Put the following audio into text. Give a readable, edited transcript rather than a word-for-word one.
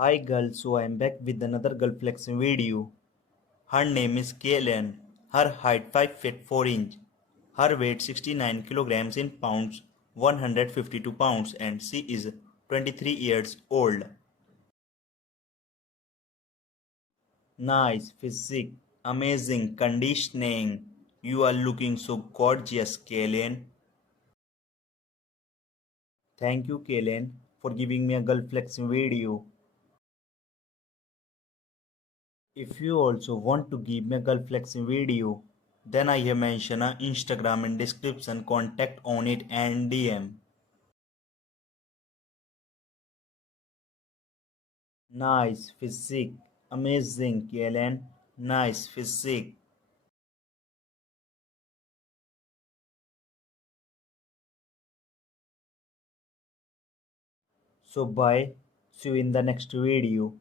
Hi girls, so I am back with another girl flexing video. Her name is Kaylin. Her height 5 feet 4 inch. Her weight 69 kilograms in pounds, 152 pounds, and she is 23 years old. Nice physique, amazing conditioning. You are looking so gorgeous, Kaylin. Thank you, Kaylin, for giving me a girl flexing video. If you also want to give me a girl flexing video, then I have mentioned a Instagram in description, contact on it and DM. Nice physique, amazing Kellen, nice physique. So bye, see you in the next video.